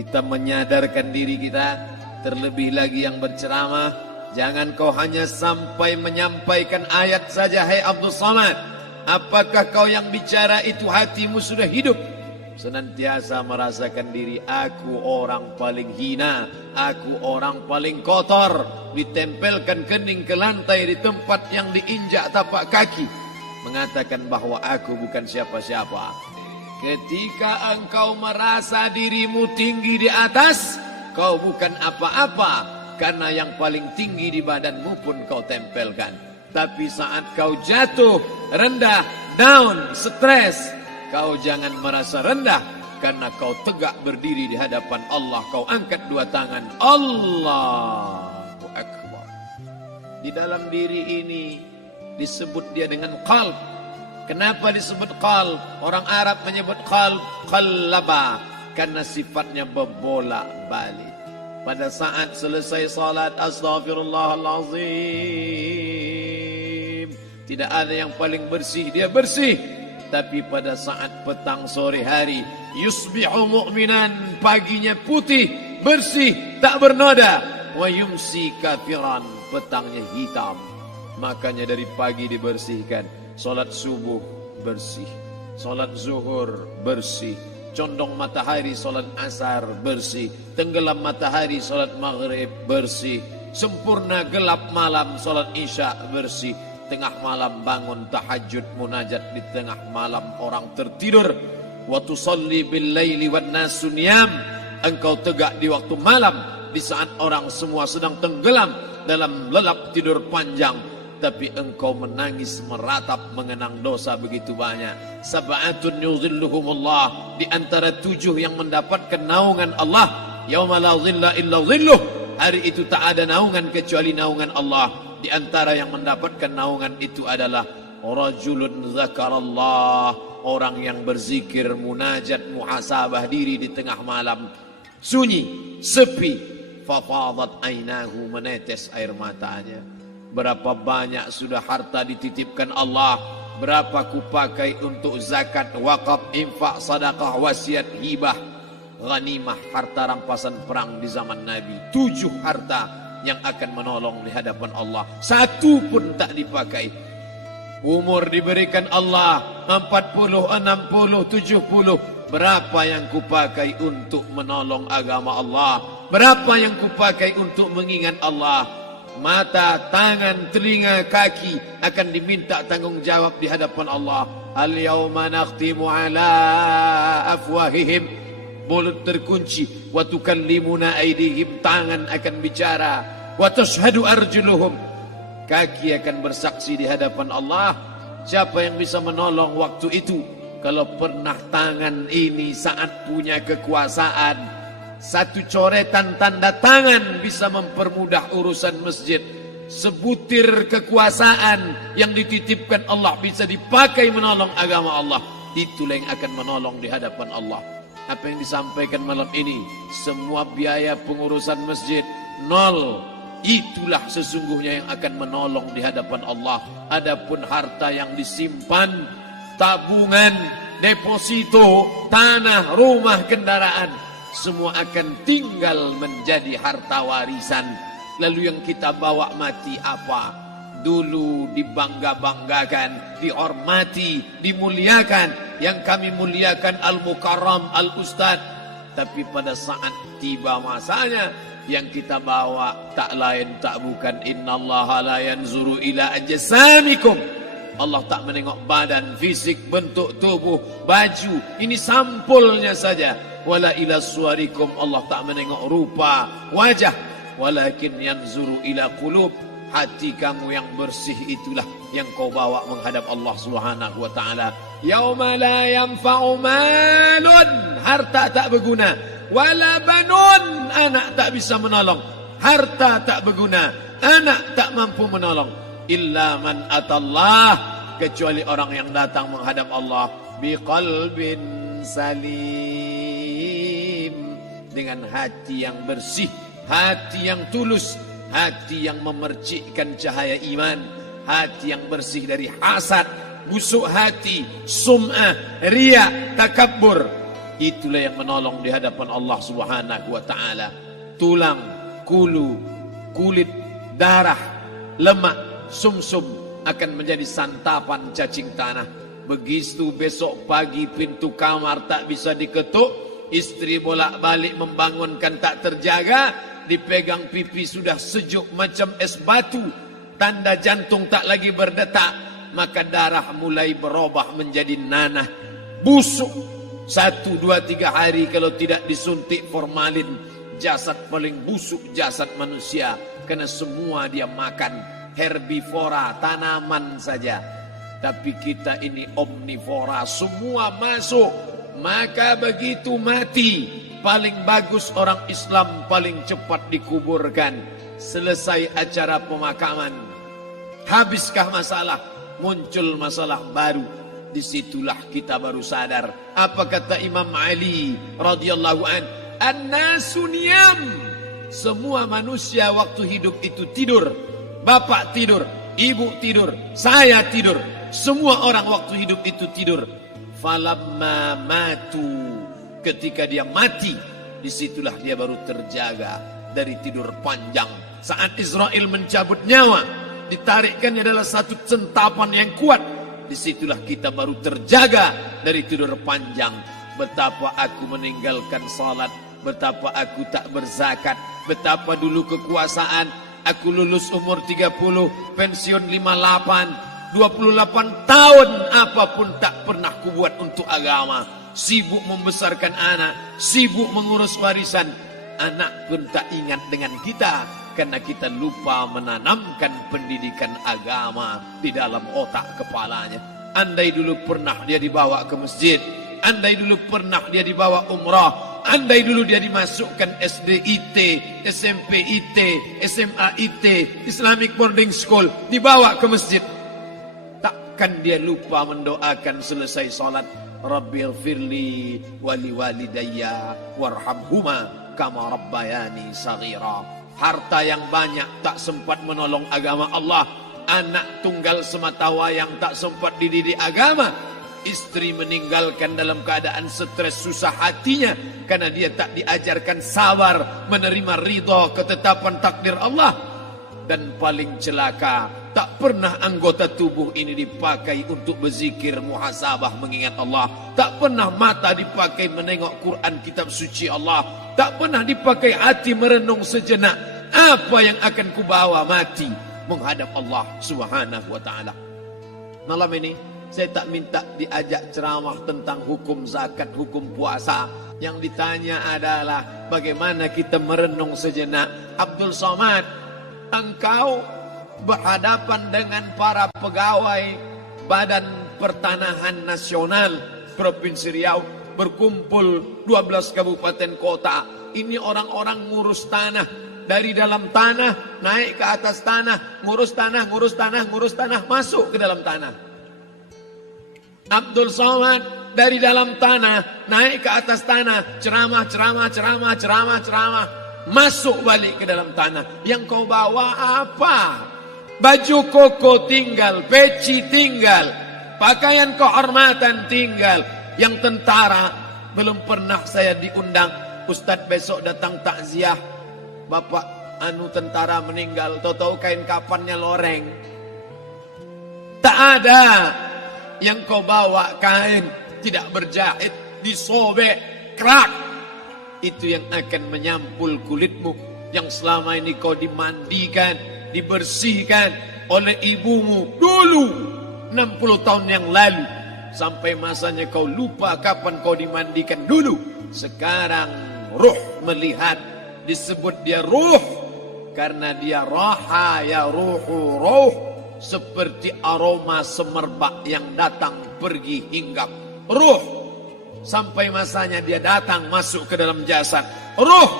Kita menyadarkan diri kita, terlebih lagi yang berceramah, jangan kau hanya sampai menyampaikan ayat saja, hai Abdul Samad. Apakah kau yang bicara itu hatimu sudah hidup? Senantiasa merasakan diri, aku orang paling hina, aku orang paling kotor, ditempelkan kening ke lantai di tempat yang diinjak tapak kaki, mengatakan bahwa aku bukan siapa-siapa. Ketika engkau merasa dirimu tinggi di atas, kau bukan apa-apa, karena yang paling tinggi di badanmu pun kau tempelkan. Tapi saat kau jatuh, rendah, down, stres, kau jangan merasa rendah, karena kau tegak berdiri di hadapan Allah. Kau angkat dua tangan, Allahu Akbar. Di dalam diri ini disebut dia dengan qalb. Kenapa disebut qalb? Orang Arab menyebut qalb qallaba, karena sifatnya berbolak-balik. Pada saat selesai salat, astaghfirullahalazim, tidak ada yang paling bersih, dia bersih. Tapi pada saat petang sore hari, yusbihu mu'minan, paginya putih, bersih, tak bernoda. Wa yumsi kafiran, petangnya hitam. Makanya dari pagi dibersihkan. Salat subuh bersih, salat zuhur bersih, condong matahari salat asar bersih, tenggelam matahari salat maghrib bersih, sempurna gelap malam salat isya bersih, tengah malam bangun tahajud munajat, di tengah malam orang tertidur. Wa tusalli bil laili wan nasu niyam, engkau tegak di waktu malam, di saat orang semua sedang tenggelam dalam lelap tidur panjang, tapi engkau menangis meratap mengenang dosa begitu banyak. Sab'atun yuzilluhumullah, di antara 7 yang mendapatkan naungan Allah. Yauma la zilla illa zilluh, hari itu tak ada naungan kecuali naungan Allah. Di antara yang mendapatkan naungan itu adalah rajulun zakarallah, orang yang berzikir, munajat, muhasabah diri di tengah malam, sunyi, sepi, fafadat ainahu, menetes air matanya. Berapa banyak sudah harta dititipkan Allah, berapa kupakai untuk zakat, wakaf, infak, sedekah, wasiat, hibah, ghanimah, harta rampasan perang di zaman Nabi. 7 harta yang akan menolong di hadapan Allah, 1 pun tak dipakai. Umur diberikan Allah 40, 60, 70. Berapa yang kupakai untuk menolong agama Allah? Berapa yang kupakai untuk mengingat Allah? Mata, tangan, telinga, kaki akan diminta tanggung jawab di hadapan Allah. Al-yawma nakhtimu ala afwahihim, mulut terkunci. Wa tukallimuna aydihim, tangan akan bicara. Wa tashhadu arjuluhum, kaki akan bersaksi di hadapan Allah. Siapa yang bisa menolong waktu itu? Kalau pernah tangan ini saat punya kekuasaan, 1 coretan tanda tangan bisa mempermudah urusan masjid. Sebutir kekuasaan yang dititipkan Allah bisa dipakai menolong agama Allah. Itulah yang akan menolong di hadapan Allah. Apa yang disampaikan malam ini, semua biaya pengurusan masjid 0. Itulah sesungguhnya yang akan menolong di hadapan Allah. Adapun harta yang disimpan, tabungan, deposito, tanah, rumah, kendaraan, semua akan tinggal menjadi harta warisan. Lalu yang kita bawa mati apa? Dulu dibangga-banggakan, dihormati, dimuliakan. Yang kami muliakan al-mukarram, al-ustad. Tapi pada saat tiba masanya, yang kita bawa tak lain tak bukan, innallaha la yanzuru ila ajsamikum. Allah tak menengok badan, fisik, bentuk tubuh, baju. Ini sampulnya saja. Wala ila suwarikum, Allah tak menengok rupa, wajah. Walakin yanzuru ila qulub, hati kamu yang bersih itulah yang kau bawa menghadap Allah Subhanahu wa taala. Yauma la yanfa'u malun, harta tak berguna, wala banun, anak tak bisa menolong. Harta tak berguna, anak tak mampu menolong. Illa man atallah, kecuali orang yang datang menghadap Allah biqalbin salim, dengan hati yang bersih, hati yang tulus, hati yang memercikkan cahaya iman, hati yang bersih dari hasad, busuk hati, sum'ah, riya, takabbur. itulah yang menolong di hadapan Allah Subhanahu wa taala. Tulang, kulu, kulit, darah, lemak, sumsum akan menjadi santapan cacing tanah. Begitu besok pagi pintu kamar tak bisa diketuk, istri bolak-balik membangunkan tak terjaga, dipegang pipi sudah sejuk macam es batu, tanda jantung tak lagi berdetak, maka darah mulai berubah menjadi nanah, busuk. 1, 2, 3 hari kalau tidak disuntik formalin, jasad paling busuk jasad manusia, karena semua dia makan herbivora, tanaman saja. Tapi kita ini omnivora, semua masuk. Maka begitu mati, paling bagus orang Islam paling cepat dikuburkan. Selesai acara pemakaman, habiskah masalah, muncul masalah baru. Disitulah kita baru sadar. Apa kata Imam Ali radhiyallahu an? An-nasu niyam. Semua manusia waktu hidup itu tidur. Bapak tidur, ibu tidur, saya tidur. Semua orang waktu hidup itu tidur. Falamma matu, ketika dia mati, disitulah dia baru terjaga dari tidur panjang. Saat Israel mencabut nyawa, ditarikkannya adalah satu centapan yang kuat. Disitulah kita baru terjaga dari tidur panjang. Betapa aku meninggalkan salat, betapa aku tak berzakat, betapa dulu kekuasaan. Aku lulus umur 30, pensiun 58, 28 tahun apapun tak pernah kubuat untuk agama. Sibuk membesarkan anak, sibuk mengurus warisan. Anak pun tak ingat dengan kita, karena kita lupa menanamkan pendidikan agama di dalam otak kepalanya. Andai dulu pernah dia dibawa ke masjid, andai dulu pernah dia dibawa umrah, andai dulu dia dimasukkan SD IT, SMP IT, SMA IT, Islamic Boarding School, dibawa ke masjid, takkan dia lupa mendoakan selesai salat, Rabbighfirli wali walidayya warhamhuma kama rabbayani saghira. Harta yang banyak tak sempat menolong agama Allah. Anak tunggal semata wayang tak sempat dididik agama. Istri meninggalkan dalam keadaan stres susah hatinya karena dia tak diajarkan sabar menerima ridha ketetapan takdir Allah. Dan paling celaka, tak pernah anggota tubuh ini dipakai untuk berzikir, muhasabah, mengingat Allah. Tak pernah mata dipakai menengok Quran, kitab suci Allah. Tak pernah dipakai hati merenung sejenak, apa yang akan kubawa mati menghadap Allah Subhanahu wa ta'ala. Malam ini saya tak minta diajak ceramah tentang hukum zakat, hukum puasa. Yang ditanya adalah bagaimana kita merenung sejenak. Abdul Somad, engkau berhadapan dengan para pegawai Badan Pertanahan Nasional Provinsi Riau, berkumpul 12 kabupaten kota. Ini orang-orang ngurus tanah, dari dalam tanah naik ke atas tanah, ngurus tanah, ngurus tanah, ngurus tanah, masuk ke dalam tanah. Abdul Somad dari dalam tanah naik ke atas tanah, ceramah, ceramah, ceramah, ceramah, ceramah, masuk balik ke dalam tanah. Yang kau bawa apa? Baju koko tinggal, peci tinggal, pakaian kehormatan tinggal. Yang tentara belum pernah saya diundang. Ustadz besok datang takziah, bapak tentara meninggal, tahu-tahu kain kafannya loreng. Tak ada. Yang kau bawa kain tidak berjahit, disobek, kerak. Itu yang akan menyampul kulitmu, yang selama ini kau dimandikan, dibersihkan oleh ibumu dulu 60 tahun yang lalu. Sampai masanya kau lupa kapan kau dimandikan dulu. Sekarang ruh melihat, disebut dia ruh karena dia raha ya ruhu ruh, seperti aroma semerbak yang datang pergi hinggap. Ruh sampai masanya dia datang masuk ke dalam jasad. Ruh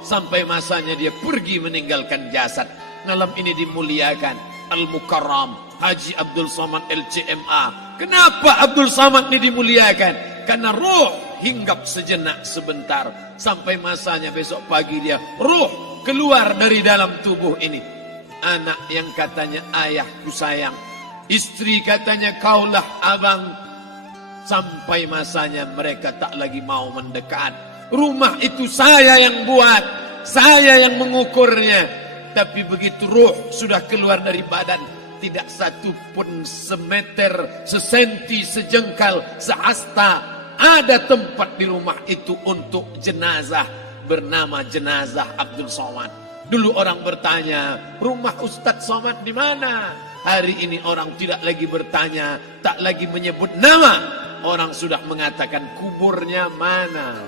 sampai masanya dia pergi meninggalkan jasad. Malam ini dimuliakan Al-Mukarram Haji Abdul Somad LCMA. Kenapa Abdul Somad ini dimuliakan? Karena ruh hinggap sejenak sebentar, sampai masanya besok pagi dia ruh keluar dari dalam tubuh ini. Anak yang katanya ayahku sayang, istri katanya kaulah abang, Sampai masanya mereka tak lagi mau mendekat. Rumah itu saya yang buat, saya yang mengukurnya. Tapi begitu ruh sudah keluar dari badan, tidak satu pun semeter, sesenti, sejengkal, sehasta ada tempat di rumah itu untuk jenazah bernama jenazah Abdul Somad. Dulu orang bertanya, rumah Ustadz Somad di mana? Hari ini orang tidak lagi bertanya, tak lagi menyebut nama. Orang sudah mengatakan kuburnya mana.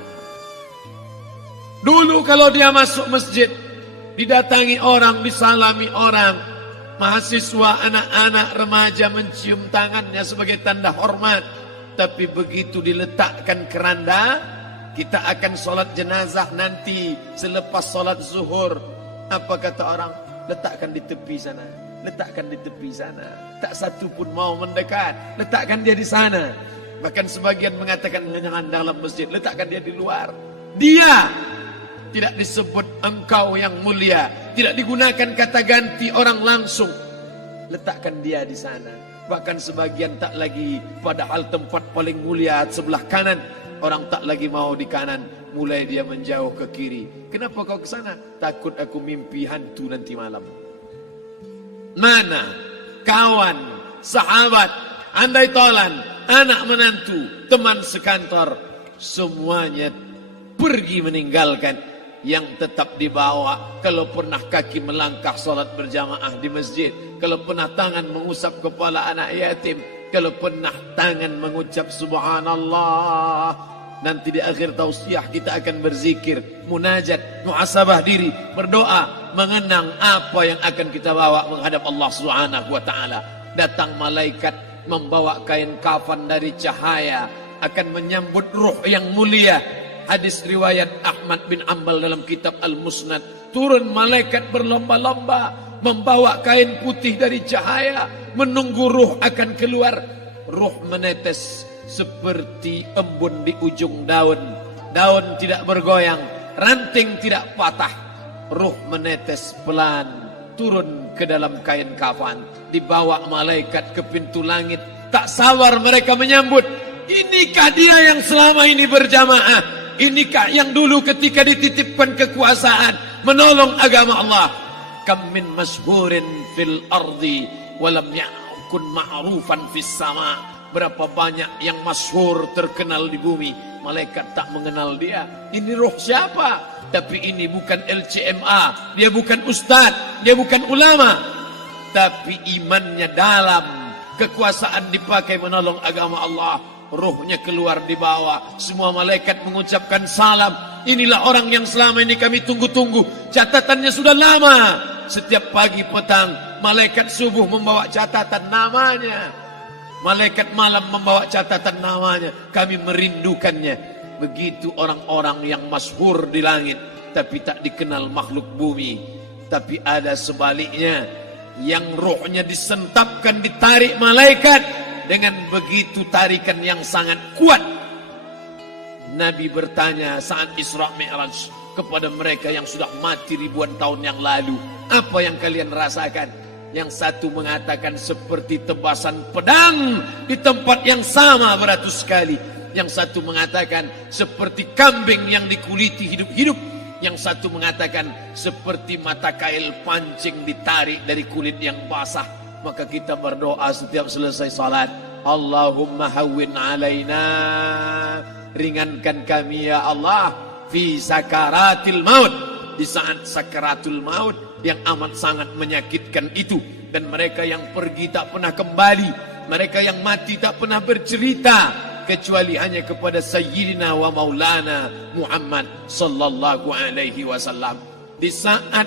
Dulu kalau dia masuk masjid, didatangi orang, disalami orang, mahasiswa, anak-anak, remaja mencium tangannya sebagai tanda hormat. Tapi begitu diletakkan keranda, kita akan sholat jenazah nanti selepas sholat zuhur. Apa kata orang? Letakkan di tepi sana, letakkan di tepi sana. Tak satu pun mau mendekat, letakkan dia di sana. Bahkan sebagian mengatakan jangan dalam masjid, letakkan dia di luar. Dia tidak disebut engkau yang mulia, tidak digunakan kata ganti orang langsung. Letakkan dia di sana. Bahkan sebagian tak lagi, padahal tempat paling mulia sebelah kanan, orang tak lagi mau di kanan, mulai dia menjauh ke kiri. Kenapa kau ke sana? Takut aku mimpi hantu nanti malam. Mana kawan, sahabat, andai tolan, anak menantu, teman sekantor, semuanya pergi meninggalkan. Yang tetap dibawa, kalau pernah kaki melangkah sholat berjamaah di masjid, kalau pernah tangan mengusap kepala anak yatim, kalau pernah tangan mengucap subhanallah. Nanti di akhir tausiah kita akan berzikir, munajat, muhasabah diri, berdoa, mengenang apa yang akan kita bawa menghadap Allah Subhanahu wa taala. Datang malaikat membawa kain kafan dari cahaya, akan menyambut ruh yang mulia. Hadis riwayat Ahmad bin Ambal dalam kitab Al-Musnad. Turun malaikat berlomba-lomba membawa kain putih dari cahaya, menunggu ruh akan keluar. Ruh menetes seperti embun di ujung daun. Daun tidak bergoyang, ranting tidak patah. Ruh menetes pelan turun ke dalam kain kafan, dibawa malaikat ke pintu langit. Tak sabar mereka menyambut. Inikah dia yang selama ini berjamaah? Inikah yang dulu ketika dititipkan kekuasaan menolong agama Allah? Kam min masyhurin fil ardi walam yakun ma'rufan fis sama. Berapa banyak yang masyhur terkenal di bumi, malaikat tak mengenal dia. Ini roh siapa? Tapi ini bukan LCMA, dia bukan ustadz, dia bukan ulama, tapi imannya dalam. Kekuasaan dipakai menolong agama Allah. Ruhnya keluar di bawah. Semua malaikat mengucapkan salam. Inilah orang yang selama ini kami tunggu-tunggu. Catatannya sudah lama. Setiap pagi petang malaikat subuh membawa catatan namanya, malaikat malam membawa catatan namanya. Kami merindukannya. Begitu orang-orang yang masyhur di langit tapi tak dikenal makhluk bumi. Tapi ada sebaliknya, yang rohnya disentapkan, ditarik malaikat dengan begitu tarikan yang sangat kuat. Nabi bertanya saat Isra Mi'raj kepada mereka yang sudah mati ribuan tahun yang lalu, apa yang kalian rasakan? Yang satu mengatakan seperti tebasan pedang di tempat yang sama beratus kali. Yang satu mengatakan seperti kambing yang dikuliti hidup-hidup. Yang satu mengatakan seperti mata kail pancing ditarik dari kulit yang basah. Maka kita berdoa setiap selesai salat, Allahumma hawwin alaina, ringankan kami ya Allah, fi sakaratil maut, di saat sakaratul maut yang amat sangat menyakitkan itu. Dan mereka yang pergi tak pernah kembali, mereka yang mati tak pernah bercerita, kecuali hanya kepada Sayyidina wa Maulana Muhammad sallallahu alaihi wasallam. Di saat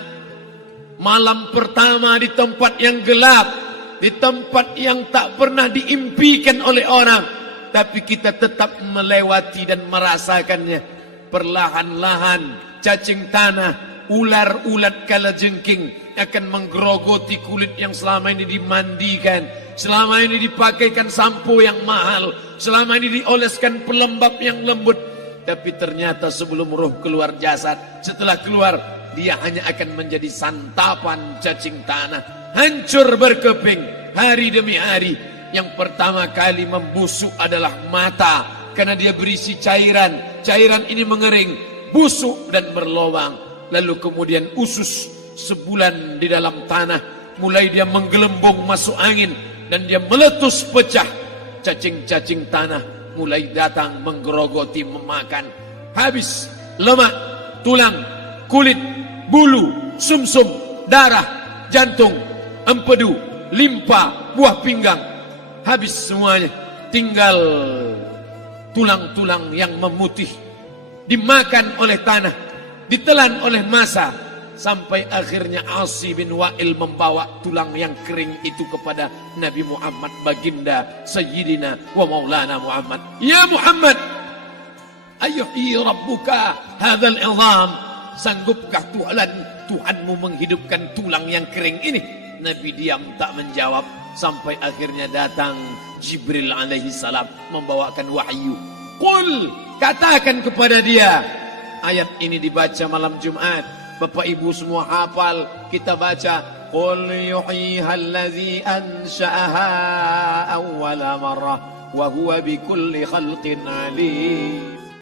malam pertama di tempat yang gelap, di tempat yang tak pernah diimpikan oleh orang, tapi kita tetap melewati dan merasakannya. Perlahan-lahan cacing tanah, ular-ulat kalajengking akan menggerogoti kulit yang selama ini dimandikan, selama ini dipakaikan sampo yang mahal, selama ini dioleskan pelembab yang lembut. Tapi ternyata sebelum roh keluar jasad, setelah keluar, dia hanya akan menjadi santapan cacing tanah, hancur berkeping hari demi hari. Yang pertama kali membusuk adalah mata, karena dia berisi cairan. Cairan ini mengering, busuk dan berlubang. Lalu kemudian usus sebulan di dalam tanah, mulai dia menggelembung masuk angin dan dia meletus pecah. Cacing-cacing tanah mulai datang menggerogoti, memakan. Habis lemak, tulang, kulit, bulu, sumsum, darah, jantung, empedu, limpa, buah pinggang. Habis semuanya, tinggal tulang-tulang yang memutih, dimakan oleh tanah, ditelan oleh massa, sampai akhirnya Asi bin Wa'il membawa tulang yang kering itu kepada Nabi Muhammad, baginda Sayyidina wa Maulana Muhammad. Ya Muhammad, ayyuhi rabbuka hadzal izam, sanggupkah Tuhanmu menghidupkan tulang yang kering ini? Nabi diam tak menjawab, sampai akhirnya datang Jibril alaihi salam membawakan wahyu. Qul, katakan kepada dia. Ayat ini dibaca malam Jumat. Bapak Ibu semua hafal, kita baca. Qul yuhyiha allazi ansha'aha awwala marrah wa huwa bikulli khalqin alim.